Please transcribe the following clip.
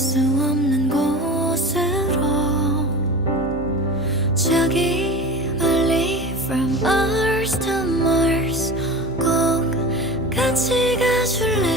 수 없는 곳으로 저기 멀리 From Earth to Mars 꼭 같이 가줄래